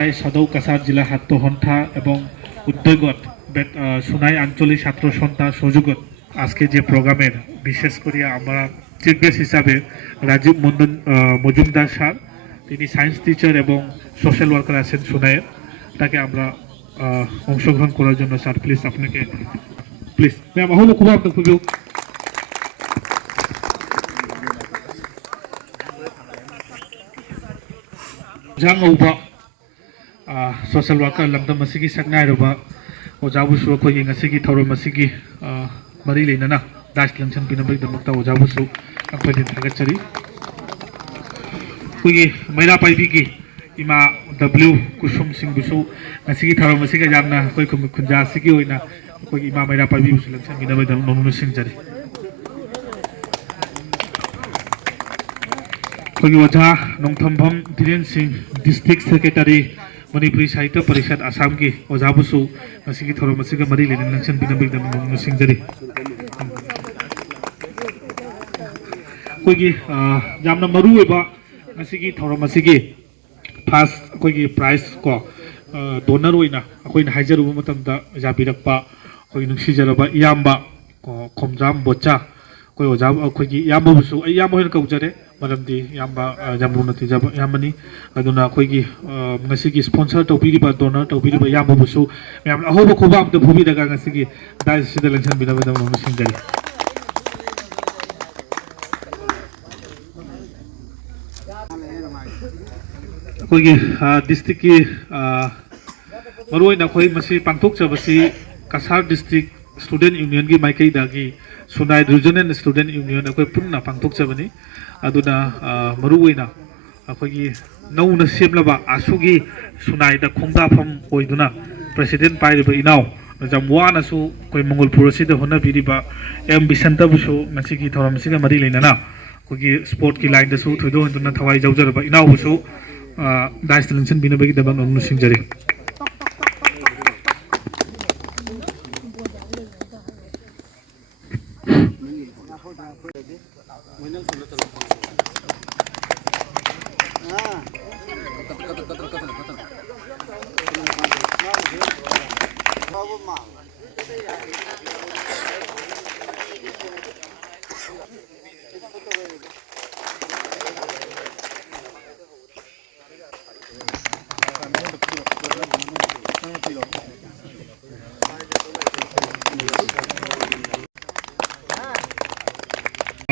সদৌ কাছাড় জিলা হাত্য সন্থা এবং উদ্যোগত সোনাই আঞ্চলিক ছাত্র সন্থা সহযোগত আজকে যে প্রোগ্রামের বিশেষ করে আমরা চিফ গেস্ট হিসাবে রাজীব মজুমদার স্যার, তিনি সায়েন্স টিচার এবং সোশ্যাল ওয়ার্কার আছেন সোনাইয়ের, তাকে আমরা অংশগ্রহণ করার জন্য স্যার প্লিজ আপনাকে প্লিজ ম্যাম আহ্বান খুব আপনাকে জাঙ্গৌবা social worker lamdam masigi saknai roba ojabu su khoi gi ngasi gi thoro masigi mari leina na das langchan pinabek damakta ojabu su akhoi din thagachari khoi gi maira paibi gi ima w kusum sing busu ngasi gi thoro masigi jamna khoi khum khunja sigi hoina khoi gi ima maira paibi busu langchan pinabek dam nonu sing jari khoi gi oja nongthampham dhiren singh district secretary Manipuri Sahitya Parishad Assam ki ojabusu masigi thoro masiga mari lenin langchan binabik dam nonu singjari koigi jamna maru eba masigi thoro masigi first koigi prize ko donor oina akoina haijaru matamda jabirakpa koi nungsi jaraba iyamba ko khomjam bocha koi ojab koigi iyamba busu iyamba hoin kaujare maramdi yamba jamruna tijaba yamani aduna koigi ngasigi sponsor tawpiriba donor tawpiriba yamba busu yam ahoba khoba amta bhubi daga ngasigi dai sida langchan binaba dam nonu singjari koigi district ki maroi na khoi masi pangthok chabasi Kasar district student union gi maikai dagi Sunai regional student union akoi punna pangthok chabani aduna maruina akhoi nauna semlaba asugi sunai da khongda pham oiduna president pairiba inau jamwana su koi mongolpur sida hona biriba m bisanta busu masigi thoram siga mari leinana kogi sport ki line da su thoido honduna thawai jawjarba inau busu dais television binabagi dabang onu singjari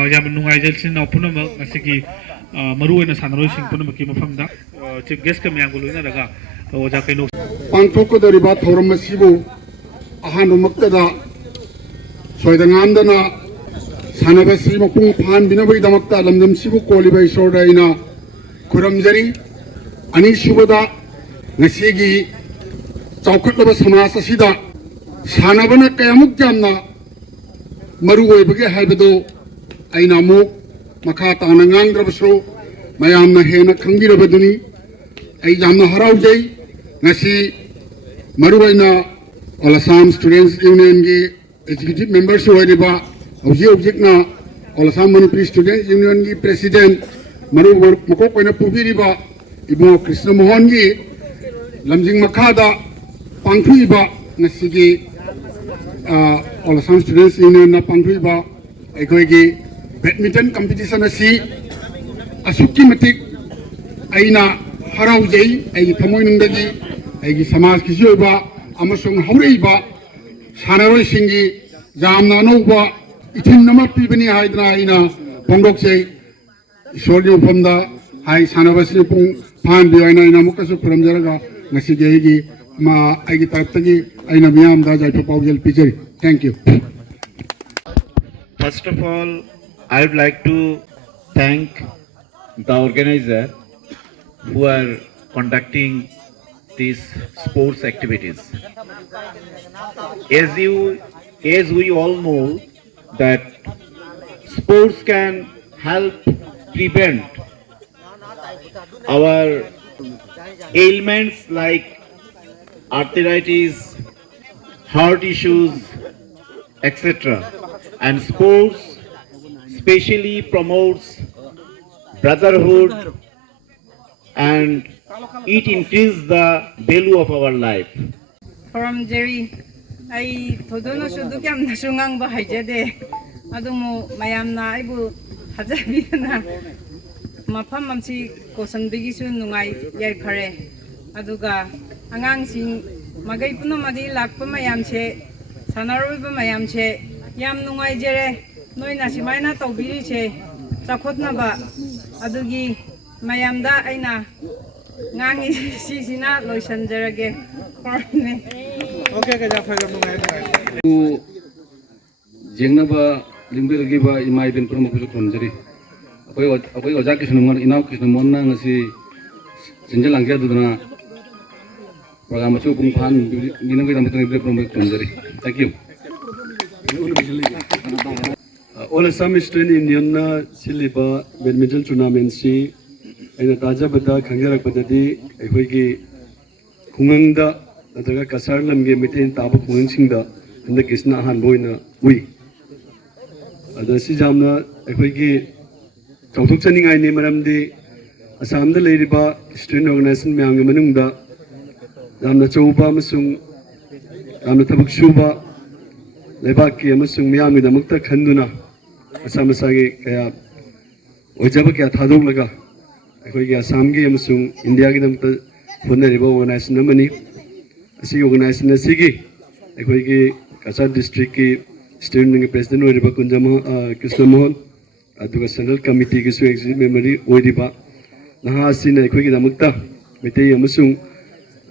yam nungai jelsin opuna ngasigi maruina sanaroi sing puna maki mafamda chief guest ka myang guluina daga oja kaino pangthok dariba thoram masibu ahanu maktada soidangamdana sanabasi mapung phan binabai damakta lamdam sibu kolibai sordaina kuramjari ani subada ngasigi chaukatlaba samas asida sanabana kayamuk jamna maruoi bage haibado aina amuk makha tana ngangrabso mayamna hena khangirabaduni ai jamna haraujai ngasi maruaina All Assam Students Union gi executive members hoiriba objectna All Assam Manipuri Students Union gi president maru makok koina pubiriba ibo Krishna Mohan gi lamjing makhada pangthuiba ngasigi All Assam Students Union na pangthuiba aikoi gi badminton competition asi asuki matik aina haraujai ai thamoi nungdagi ai samaj ki joiba amasung haureiba sanaroi singi jamna nouba ithin nama pibani haidna aina pondok sei ishorni upamda hai sanabasi pung phan bi aina ina mukasu puramjaraga ngasi gi ma ai tartagi aina miyam da jai paugel pijari. Thank you. First of all, I would like to thank the organizer who are conducting these sports activities. As we all know that sports can help prevent our ailments like arthritis, heart issues, etc. And sports especially promotes brotherhood and it increase the value of our life. From Jerry, I thodono shudu kyam na shungang ba haijade. Adumo mayam na ibu hajabi na mafam mamsi kosan bigi su nungai yai phare. Aduga angang sing magai puno madi lakpa mayam che sanaroi ba mayam che yam nungai jere noi na simai na tawbiri che chakot na ba adugi mayam da aina ngangi sisina loisan jarage korne. जेंगनबा लिंबिरगिबा EMI बिन प्रमुख खुमजरी अखोय ओजा कृष्णमोहन इनाव कृष्णमोहन ना ngasi जिंजे लांगिया दुदना programme मचो बुंफान बिनबे दमतन बे प्रमुख खुमजरी thank you All Assam Student Union na siliba badminton tournament si aina tajabada khangjarakpadadi akhoi khungangda nataga kasar lamge mitin tabu khungangsingda handa kisna han boina ui ada si jamna akhoi chauthok chaningai ni maramdi Assam da leiriba student organization myang manungda jamna chauba amasung jamna thabak suba lebak ki amasung myang mi damakta khanduna Assam sagi kaya ojaba kya thadok laga akhoi Assam gi amasung India gi damakta honariba organization namani asi organization asigi akhoi gi Kasar district ki student ngi president oriba kunjama Krishnamohan aduga central committee ki su executive member oriba naha asina akhoi gi damakta mitei amasung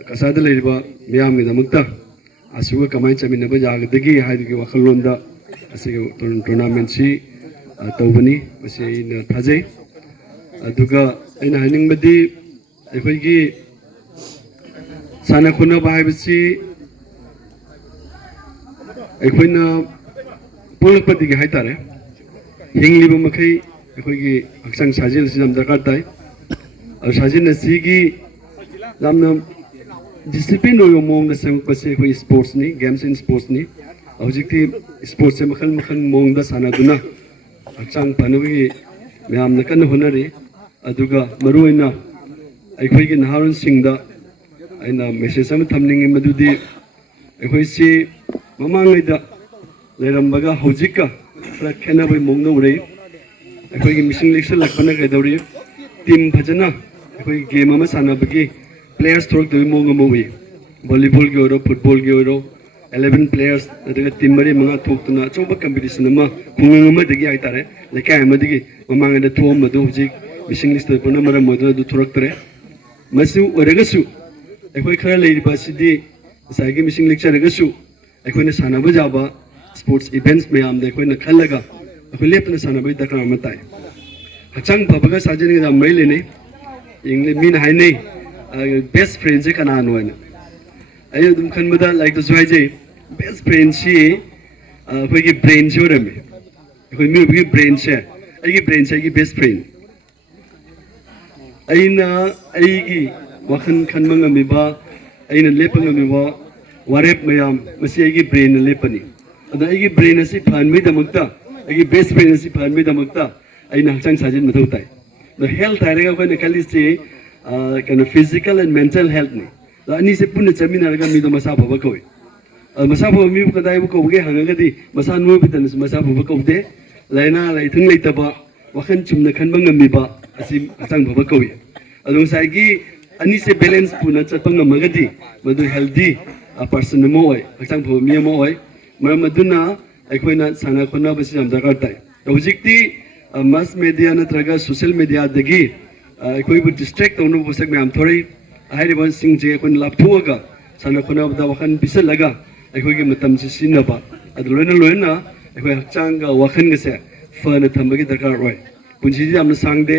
Kasar da leiriba miyam gi damakta asuga kamai chaminaba jagadagi haidagi wakhalonda asiga tournament si tawbani masi ina thajai aduga aina haningbadi akhoi gi sana khona baibasi akhoi polakpati gi haitare hingliba makai akhoi gi aksang sajil sinam darkar tai ar sajil asigi jamna discipline oyo mong na samukpase akhoi sports ni games and sports ni hojikti sports se makhal makhal mong da sana duna aksang panawi myam na kan honari aduga maruina akhoi gi naharon singda aina message am thamning madudi akhoi si mamang ida lerambaga hojika ra khena bai mongna ure akhoi gi mission election lakpana ga dawri team bhajana akhoi game ama sana bagi players thok doi monga mowi volleyball gi oro football gi oro 11 players daga team mari manga thoktuna choba competition ama khungang ama dagi aitare lekai ama dagi mamang ida thom madu hojik mission list pona mara modu du thorak tare masu oragasu akhoi khara leiriba sidi saigi mission lecture ragasu akhoi na sana bajaba sports events mayam de akhoi na khalaga akhoi lepna sana bai dakar matai hachang babaga sajani da maile ne ingle min hai nei best friend je kana noina ayo dum khan mada like to swai je best friend si akhoi gi brain jorame akhoi mi gi brain se ai brain se gi best friend aina aigi wakhan khanmanga miba aina lepanga miba warep mayam masi aigi brain lepani ada aigi brain asi phanmi damakta aigi best friend asi phanmi damakta aina hachang sajin mathau tai the health airega ko na kali se kana physical and mental health ni ani se punna chamina raga mi do masa baba koi masa baba mi ko dai ko ge hanga di masa nu bitan masa baba ko de laina lai thung lai taba wakhan chumna khanbang mi ba asi hachang baba koi adong sai gi ani se balance puna chatang magadi madu healthy person mo oi hachang baba mi mo oi maduna aikoina sana khona basi jam dakar tai hojikti mass media natraga social media dagi aikoi bu distract onu bosak me am thori ahiri ban sing je kon lapthuaga sana khona da wakhan bisalaga aikoi gi matam si sinaba adulena loena aikoi hachang ga wakhan ga se fana thambagi dakar roi punji jamna sangde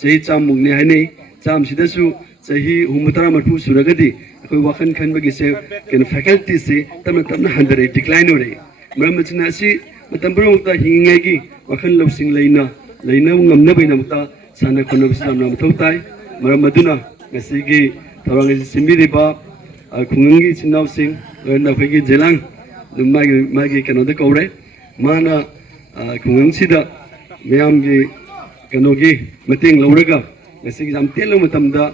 chei chamung ne hainei cham sidasu chahi humutara marfu suragadi akoi wakhan khan bagi se ken faculty se tamna tamna handare decline ore maramachna si matam bromta hingai gi wakhan lobsing leina ngamna baina mata sana kono bisam nam thautai maramaduna ngasi gi thorang gi simbiri ba khungi chinau sing na phegi jelang magi kano de kore mana khungang sida meyam gi kano gi mating lauraga ngasi gi jam telo matamda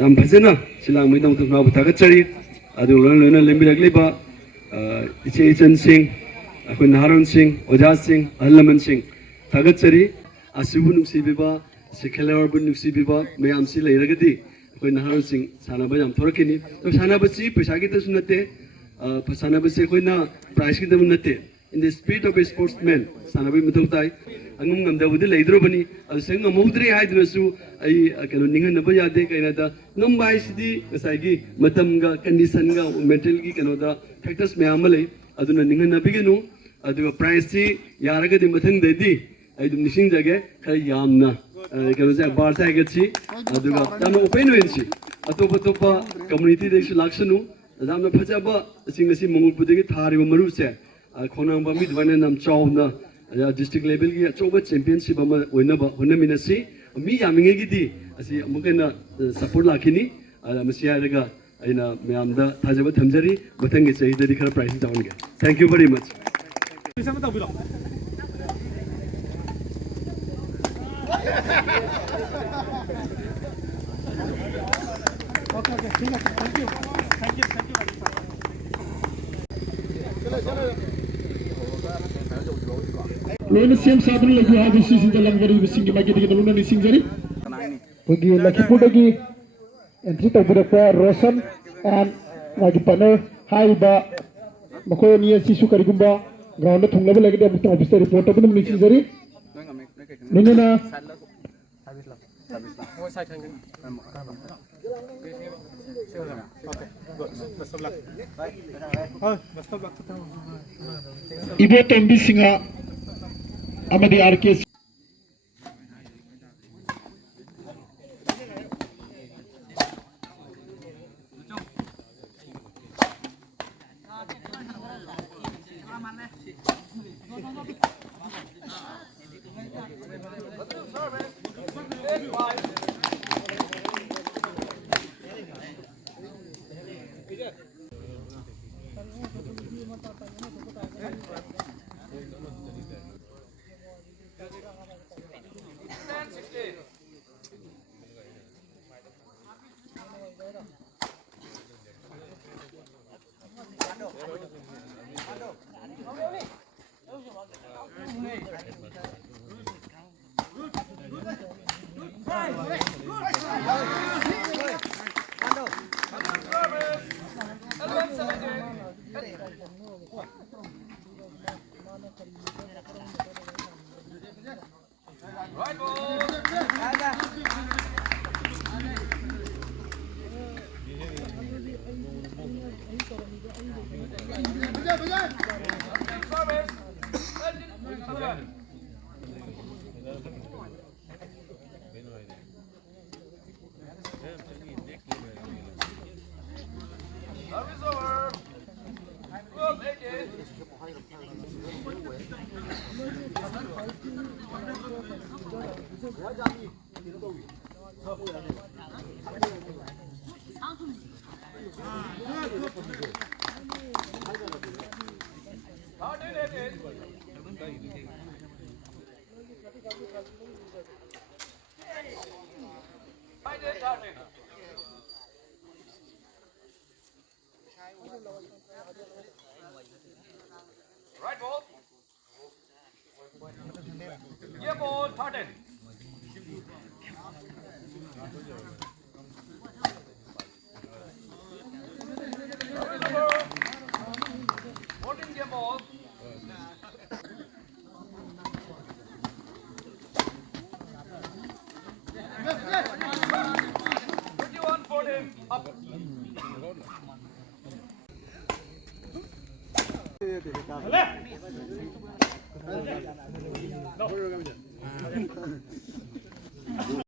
ꯌꯥꯝ ꯐꯖꯅ ꯁꯤꯂꯥꯡꯕꯒꯤꯗꯃꯛꯇ ꯅꯥꯕꯨ ꯊꯥꯒꯠꯆꯔꯤ ꯑꯗꯨꯒ ꯂꯣꯏꯅ ꯂꯦꯡꯕꯤꯔꯛꯂꯤꯕ ꯏꯆꯦ ꯏꯆꯟꯁꯤꯡ ꯑꯩꯈꯣꯏ ꯅꯍꯥꯔꯣꯟꯁꯤꯡ ꯑꯣꯖꯥꯁꯤꯡ ꯑꯍꯜ ꯂꯃꯟꯁꯤꯡ ꯊꯥꯒꯠꯆꯔꯤ ꯑꯁꯤꯕꯨ ꯅꯨꯡꯁꯤꯕꯤꯕ ꯁꯤꯈꯦꯂꯋꯥꯔꯕꯨ ꯅꯨꯡꯁꯤꯕꯤꯕ ꯃꯌꯥꯝꯁꯤ ꯂꯩꯔꯒꯗꯤ ꯑꯩꯈꯣꯏ ꯅꯍꯥꯔꯣꯟꯁꯤꯡ ꯁꯥꯟꯅꯕ ꯌꯥꯝ ꯊꯣꯔꯛꯈꯤꯅꯤ ꯑꯗꯣ ꯁꯥꯟꯅꯕꯁꯤ ꯄꯩꯁꯥꯒꯤꯗꯁꯨ ꯅꯠꯇꯦ ꯁꯥꯟꯅꯕꯁꯤ ꯑꯩꯈꯣꯏꯅ ꯄ꯭ꯔꯥꯏꯖꯀꯤꯗꯕꯨ ꯅꯠꯇꯦ ꯏꯟ ꯗ ꯁ꯭ꯄꯤꯔꯤꯠ ꯑꯣꯐ ꯑꯦ ꯁ꯭ꯄꯣꯔꯠꯁꯃꯦꯟ ꯁꯥꯟꯅꯕꯒꯤ ꯃꯊꯧ ꯇꯥꯏ ꯑꯉꯝ ꯉꯝꯗꯕꯗꯤ ꯂꯩꯗ꯭ꯔꯕꯅꯤ ꯑꯗꯨ ꯁꯤ ꯉꯝꯍꯧꯗ꯭ꯔꯦ ꯍꯥꯏꯗꯨꯅꯁꯨ ꯑꯩ ꯀꯩꯅꯣ ꯅꯤꯡꯍꯟꯅꯕ ꯌꯥꯗꯦ ꯀꯩꯅꯣꯗ ꯉꯝꯕ ꯍꯥꯏꯁꯤꯗꯤ ꯉꯁꯥꯏꯒꯤ ꯃꯇꯝꯒ ꯀꯟꯗꯤꯁꯟꯒ ꯃꯦꯟꯇꯦꯜꯒꯤ ꯀꯩꯅꯣꯗ ꯐꯦꯛꯇꯔꯁ ꯃꯌꯥꯝ ꯑꯃ ꯂꯩ ꯑꯗꯨꯅ ꯅꯤꯡꯍꯟꯅꯕꯤꯒꯅꯨ ꯑꯗꯨꯒ ꯄ꯭ꯔꯥꯏꯖꯁꯤ ꯌꯥꯔꯒꯗꯤ ꯃꯊꯪꯗꯗꯤ ꯑꯩ ꯑꯗꯨꯝ ꯅꯤꯡꯁꯤꯡꯖꯒꯦ ꯈꯔ ꯌꯥꯝꯅ ꯀꯩꯅꯣꯁꯦ ꯕꯥꯔꯁꯦ ꯍꯥꯏꯒꯠꯁꯤ ꯑꯗꯨꯒ ꯌꯥꯝꯅ ꯑꯣꯄꯦꯟ ꯑꯣꯏꯅꯁꯤ ꯑꯇꯣꯞ ꯑꯇꯣꯞꯄ ꯀꯝꯃꯨꯅꯤꯇꯤꯗꯒꯤꯁꯨ ꯂꯥꯛꯁꯅꯨ ꯌꯥꯝꯅ ꯐꯖꯕ ꯉꯁꯤ ꯃꯉꯣꯜꯄꯨꯔꯗꯒꯤ ꯊꯥꯔꯤꯕ ꯃꯔꯨꯁꯦ ꯈꯣꯡꯅꯥꯡ ꯃꯤ ꯑꯗꯨꯃꯥꯏꯅ ꯌꯥꯝ ꯆꯥꯎꯅ ꯗꯤꯁꯇ꯭ꯔꯤꯛ ꯂꯦꯚꯦꯜꯒꯤ ꯑꯆꯧꯕ ꯆꯦꯝꯄꯤꯌꯟꯁꯤꯞ ꯑꯃ ꯑꯣꯏꯅꯕ ꯍꯣꯠꯅꯃꯤꯟꯅꯁꯤ ꯃꯤ ꯌꯥꯝꯃꯤꯉꯩꯒꯤꯗꯤ ꯑꯁꯤ ꯑꯃꯨꯛ ꯍꯦꯟꯅ ꯁꯄꯣꯔꯠ ꯂꯥꯛꯈꯤꯅꯤ ꯃꯁꯤ ꯍꯥꯏꯔꯒ ꯑꯩꯅ ꯃꯌꯥꯝꯗ ꯊꯥꯖꯕ ꯊꯝꯖꯔꯤ ꯃꯊꯪꯒꯤ ꯆꯍꯤꯗꯗꯤ ꯈꯔ ꯄ꯭ꯔꯥꯏꯖ ꯆꯥꯎꯍꯟꯒꯦ ꯊꯦꯡꯛ ꯌꯨ ꯚꯦꯔꯤ ꯃꯆ लोन सेम साधन लघु हाबिसी सिंजलंगरी बिसिंगी मागी दिगे लोन नि सिंजरी कोगी लखीपुरदगी एंट्री तबुरका रोशन एंड मागी पनर हाइबा मखो निय सिसु करिगुंबा ग्राउंड थुंगलब लगदे अबुत ऑफिसर रिपोर्ट तबुन नि सिंजरी निनेना इबो तंबी सिंगा अमदी R K Right ball. Yeah, ball, Tartan. Holding the ball. 21-14 up.